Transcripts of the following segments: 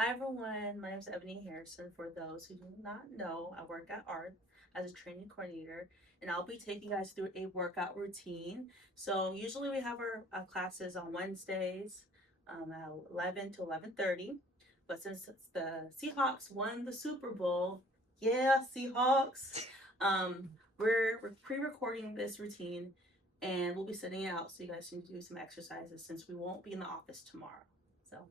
Hi everyone, my name is Ebony Harrison. For those who do not know, I work at AARTH as a training coordinator, and I'll be taking you guys through a workout routine. So usually we have our classes on Wednesdays at 11 to 11:30. But since the Seahawks won the Super Bowl, yeah, Seahawks, we're pre-recording this routine, and we'll be sending it out so you guys can do some exercises since we won't be in the office tomorrow. So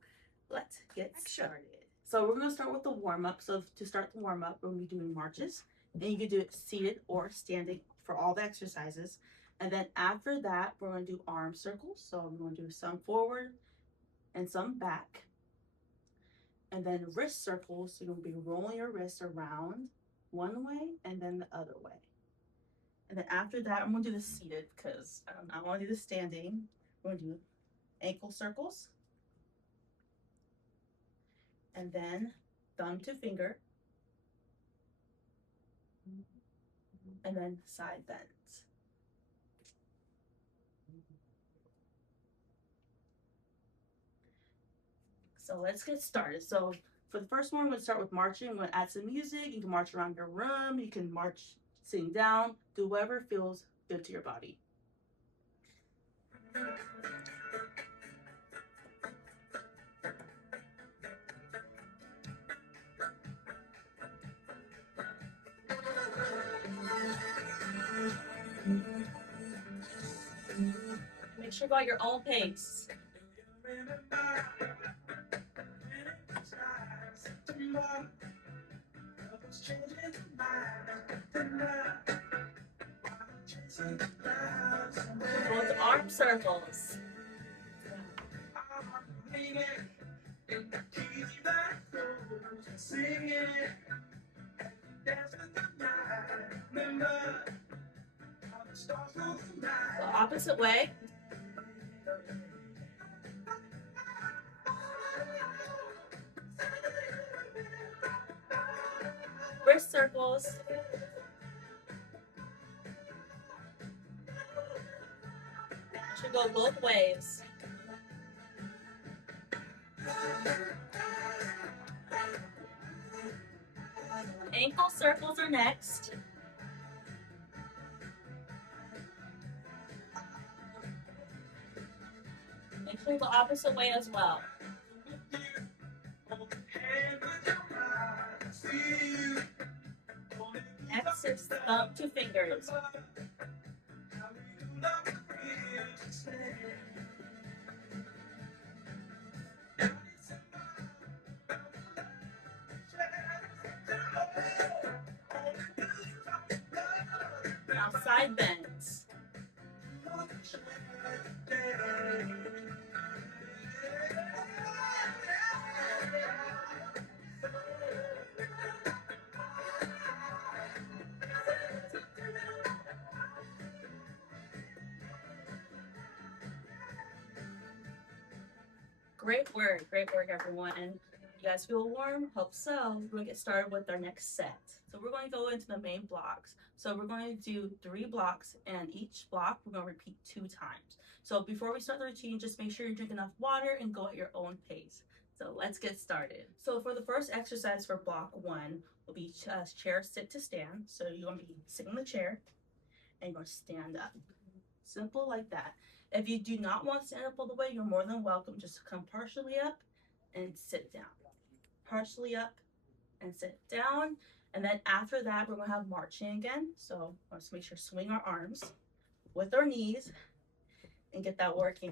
let's get started. So we're going to start with the warm-up. So to start the warm-up, we're going to be doing marches. And you can do it seated or standing for all the exercises. And then after that, we're going to do arm circles. So we're going to do some forward and some back. And then wrist circles. So you're going to be rolling your wrists around one way and then the other way. And then after that, I'm going to do the seated because I want to do the standing. We're going to do ankle circles. And then thumb to finger, and then side bends. So let's get started. So for the first one, we're going to start with marching. I'm going to add some music. You can march around your room. You can march sitting down. Do whatever feels good to your body. Make sure you go at your own pace. Go to arm circles. The opposite way. Wrist circles. Should go both ways. Ankle circles are next. Make sure you go opposite way as well. Next is thumb to fingers. Now side bends. Great work everyone. You guys feel warm? Hope so. We're going to get started with our next set. So we're going to go into the main blocks. So we're going to do 3 blocks, and each block we're going to repeat 2 times. So before we start the routine, just make sure you drink enough water and go at your own pace. So let's get started. So for the first exercise for block 1 will be chair sit to stand. So you're going to be sitting in the chair and you're going to stand up. Simple like that. If you do not want to stand up all the way, you're more than welcome just to come partially up and sit down. Partially up and sit down. And then after that, we're going to have marching again. So let's make sure to swing our arms with our knees and get that working.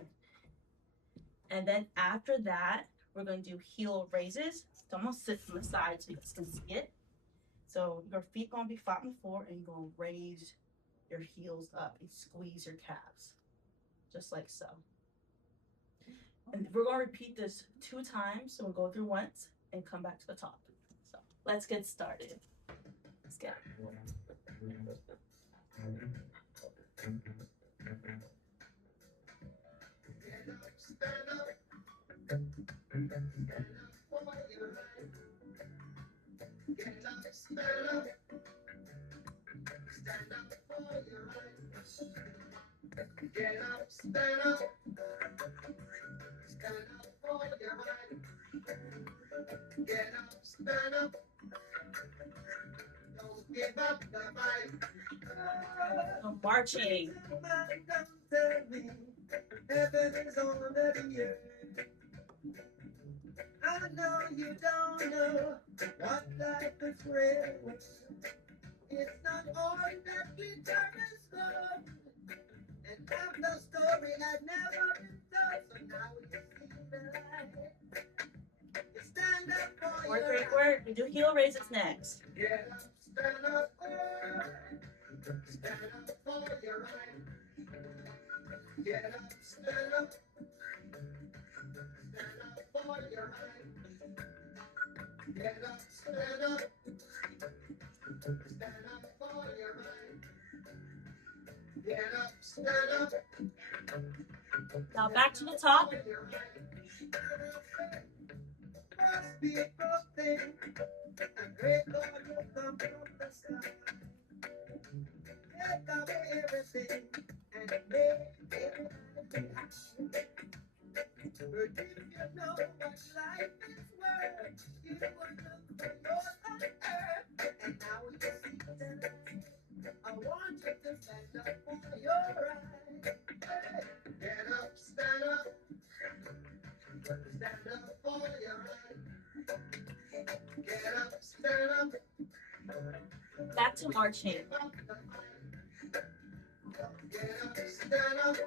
And then after that, we're going to do heel raises. So I'm going to sit from the side so you guys can see it. So your feet going to be flat on the floor, and you're going to raise your heels up and squeeze your calves, just like so. And we're going to repeat this 2 times. So we'll go through once and come back to the top. So let's get started. Let's get it. Get up, stand up. Stand up for your right. Get up, stand up. Don't give up the fight. Marching. Heaven is on the earth. I know you don't know what life is real. It's not all that glitter is gold. And half the story had never been told. So now you see the light. You stand up for Work, your work, work. We do heel raises next. Get up, stand up, stand up for your right. Get up, stand up for your right. Get up, stand up for your right. Get up, stand up. Now back to the top. Must be a good thing. A great Lord will come from the sky. Take away everything and make it happen. But if you know what life is worth, you will look for yours on earth. And now you see that I want you to stand up for your right. Get up, stand up. Stand up for your right. Get up, stand up. Back to marching. Get up, stand up.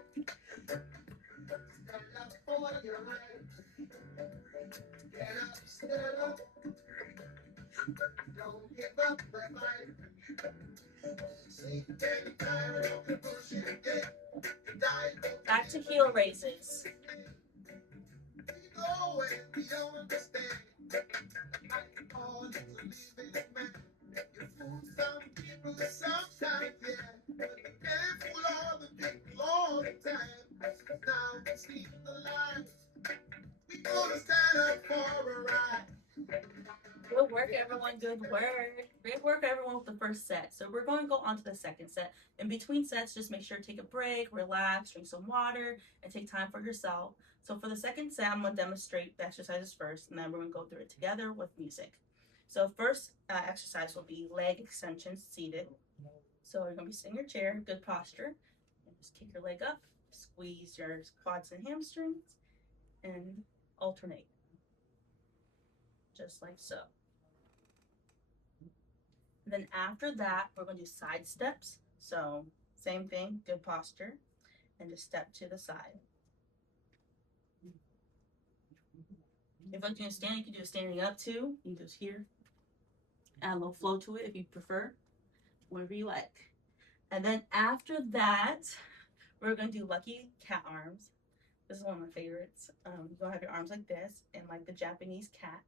Stand up for your right. Get up, stand up. Don't give up the fight. See, get tired of the bullshit. Back to heel raises. We know and we don't understand. Like all is a living man. You fool some people sometimes, yeah. But be careful all the people all the time. Now we see the light. We gonna stand up for a ride. Good work, everyone. Good work. Great work, everyone, with the first set. So we're going to go on to the second set. In between sets, just make sure to take a break, relax, drink some water, and take time for yourself. So for the second set, I'm going to demonstrate the exercises first, and then we're going to go through it together with music. So first exercise will be leg extensions seated. So you're going to be sitting in your chair, good posture. And just kick your leg up, squeeze your quads and hamstrings, and alternate. Just like so. Then after that, we're going to do side steps. So same thing, good posture, and just step to the side. If you're doing standing, you can do standing up too. You can do here. Add a little flow to it if you prefer, whatever you like. And then after that, we're going to do lucky cat arms. This is one of my favorites. You're going to have your arms like this, and like the Japanese cat,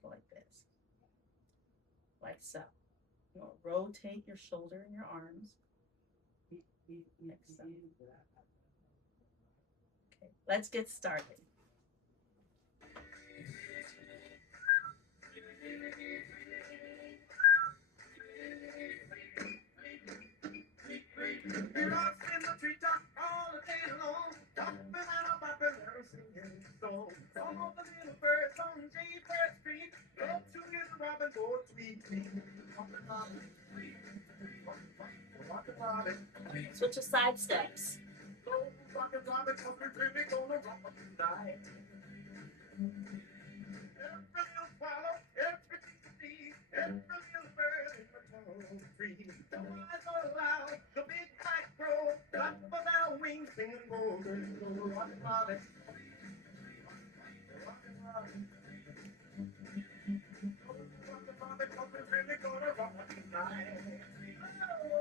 go like this, like so. You want to rotate your shoulder and your arms. Like so. Okay, let's get started. Switch to side steps.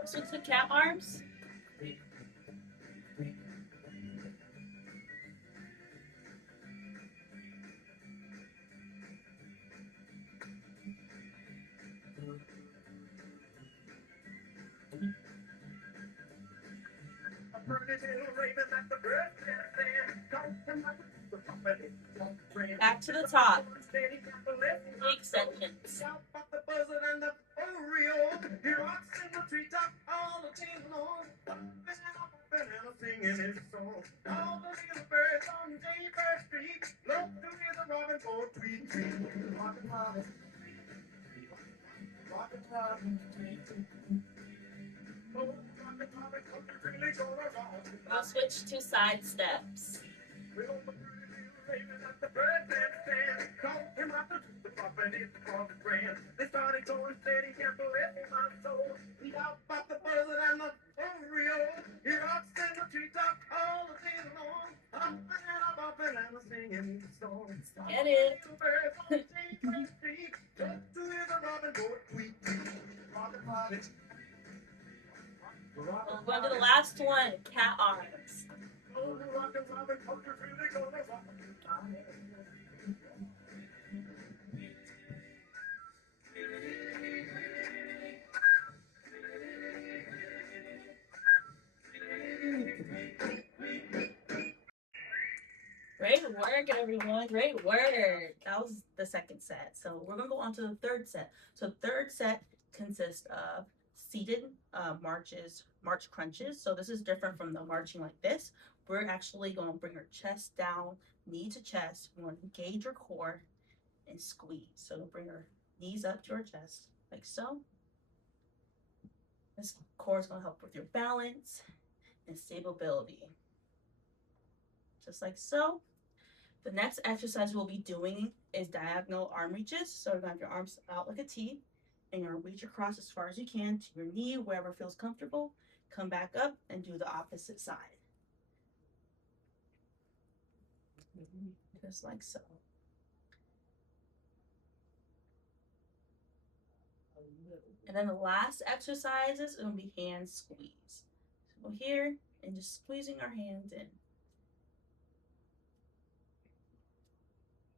Switch to cat arms. Back to the top. Knee extensions. bopping and a singing his song. All the little birds on Jaybird Street love to hear the robin go tweet, tweet. Rockin' robin, rockin' robin, tweet, tweet. Oh, rockin' robin, come you really gonna rock. We'll switch to side steps. We don't look pretty little raven at the bird stand. Call him out the bopping it for the grand. They started going steady, can't believe my soul. We out about the buzzard and the Oreo. He rocks in the treetop all the day long. Hopping and a bopping and a singing songs. Get it? Birds on the Jaybird Street, just to hear the robin go tweet, tweet. Rockin' robin. We'll go to the last one, cat arms. Oh, the rockin' robin, come you really gonna rock. Great work, everyone. Great work. That was the second set. So we're going to go on to the third set. So the third set consists of seated march crunches. So this is different from the marching like this. We're actually going to bring our chest down, knee to chest. We're going to engage our core and squeeze. So we'll bring our knees up to our chest like so. This core is going to help with your balance and stability. Just like so. The next exercise we'll be doing is diagonal arm reaches. So you're going to have your arms out like a T, and you're going to reach across as far as you can to your knee, wherever feels comfortable. Come back up and do the opposite side. Just like so. And then the last exercise is going to be hand squeeze. So go here and just squeezing our hands in.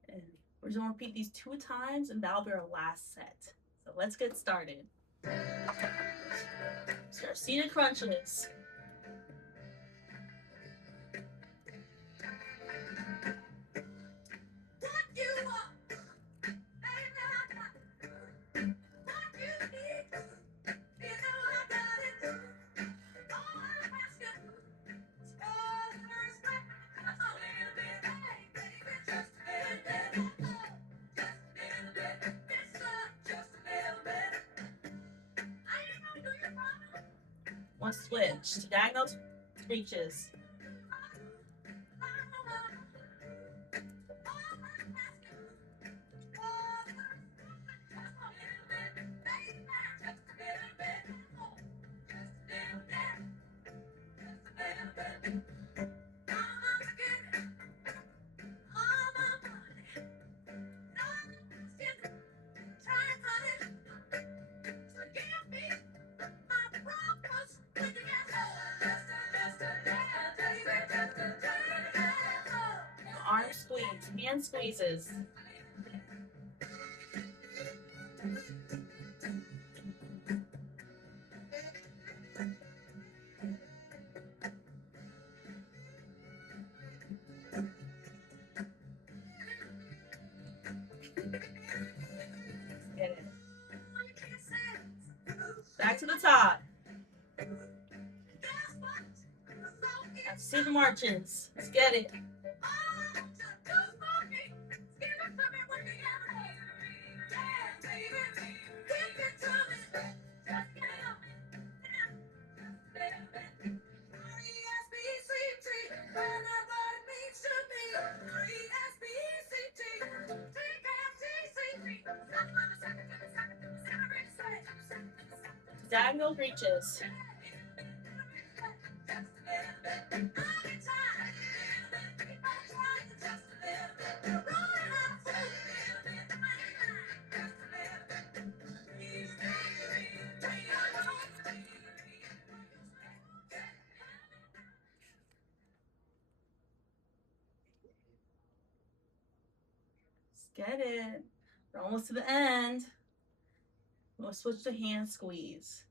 And we're just going to repeat these 2 times, and that'll be our last set. So let's get started. So our seated crunches. One switch to diagonal reaches. Arm squeeze, hand squeezes. Get it. Back to the top. Let's see the marches. Let's get it. Diagonal reaches. Let's get it. We're almost to the end. We'll switch to hand squeeze.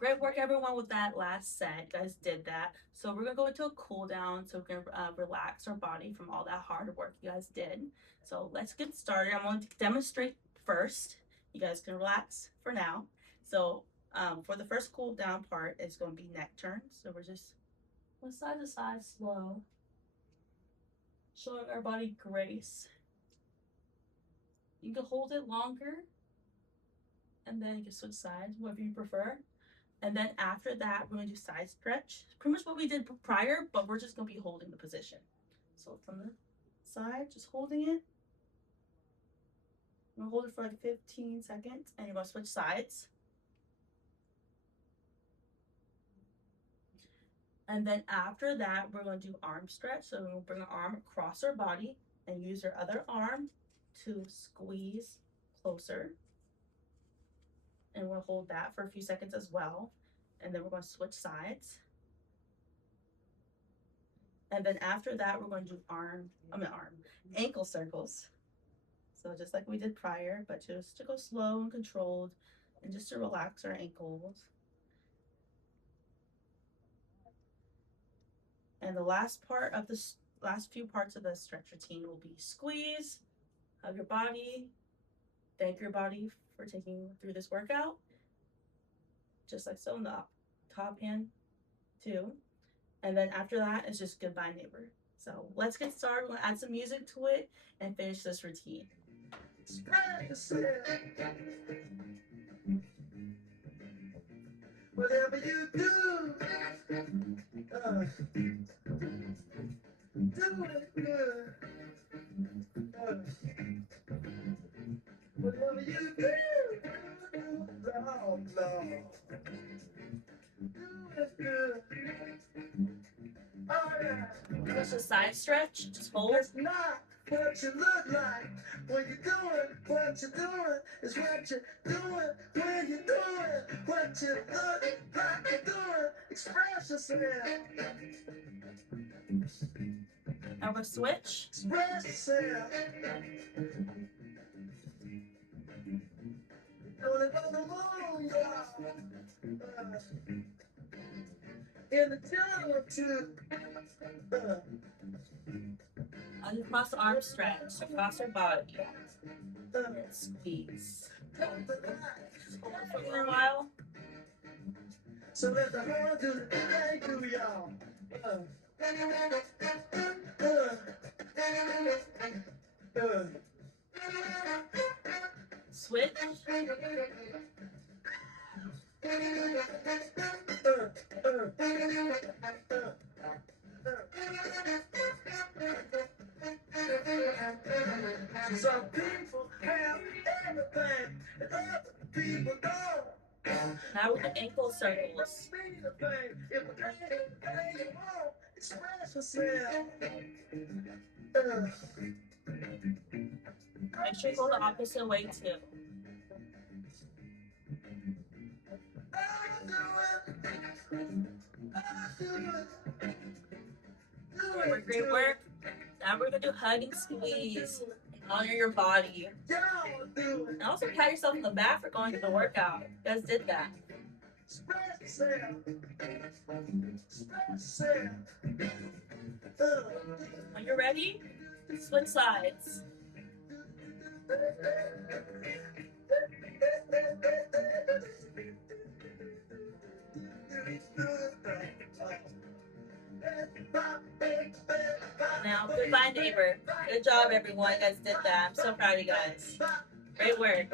Great work, everyone, with that last set. You guys did that. So we're gonna go into a cool down. So we're gonna relax our body from all that hard work you guys did. So let's get started. I'm going to demonstrate first. You guys can relax for now. So for the first cool down part, it's going to be neck turns. So we're just going side to side, slow, showing our body grace. You can hold it longer, and then you can switch sides, whatever you prefer. And then after that, we're gonna do side stretch. Pretty much what we did prior, but we're just gonna be holding the position. So from the side, just holding it. We're gonna hold it for like 15 seconds, and you're gonna switch sides. And then after that, we're gonna do arm stretch. So we'll bring our arm across our body and use our other arm to squeeze closer. And we'll hold that for a few seconds as well. And then we're going to switch sides. And then after that, we're going to do ankle circles. So just like we did prior, but just to go slow and controlled and just to relax our ankles. And the last part of this, last few parts of the stretch routine will be squeeze, hug your body, thank your body for taking you through this workout. Just like so in the top hand too. And then after that, it's just goodbye neighbor. So let's get started. We'll add some music to it and finish this routine. Whatever you do, do it good. Whatever you do, Lord, do it good. Oh yeah. Just a side stretch, just hold. It's not what you look like when you're doing what you're doing. It's what you're doing when you're doing what you look like you're doing. Express yourself. Now we'll switch. Express yourself. Doing it on the moon, y'all. In the jungle too. Uncross arm stretch across our body. And squeeze. Hold it for a little while. So let the horn do the thing to y'all. Switch. Some people have everything, and other people don't. Now with the ankle circles. Express yourself. Make sure you go the opposite way too. Great work. Now we're gonna do hug and squeeze. Honor your body. And also pat yourself on the back for going to the workout. You guys did that. When you're ready, switch sides. Now, goodbye neighbor. Good job everyone. You guys did that. I'm so proud of you guys. Great work.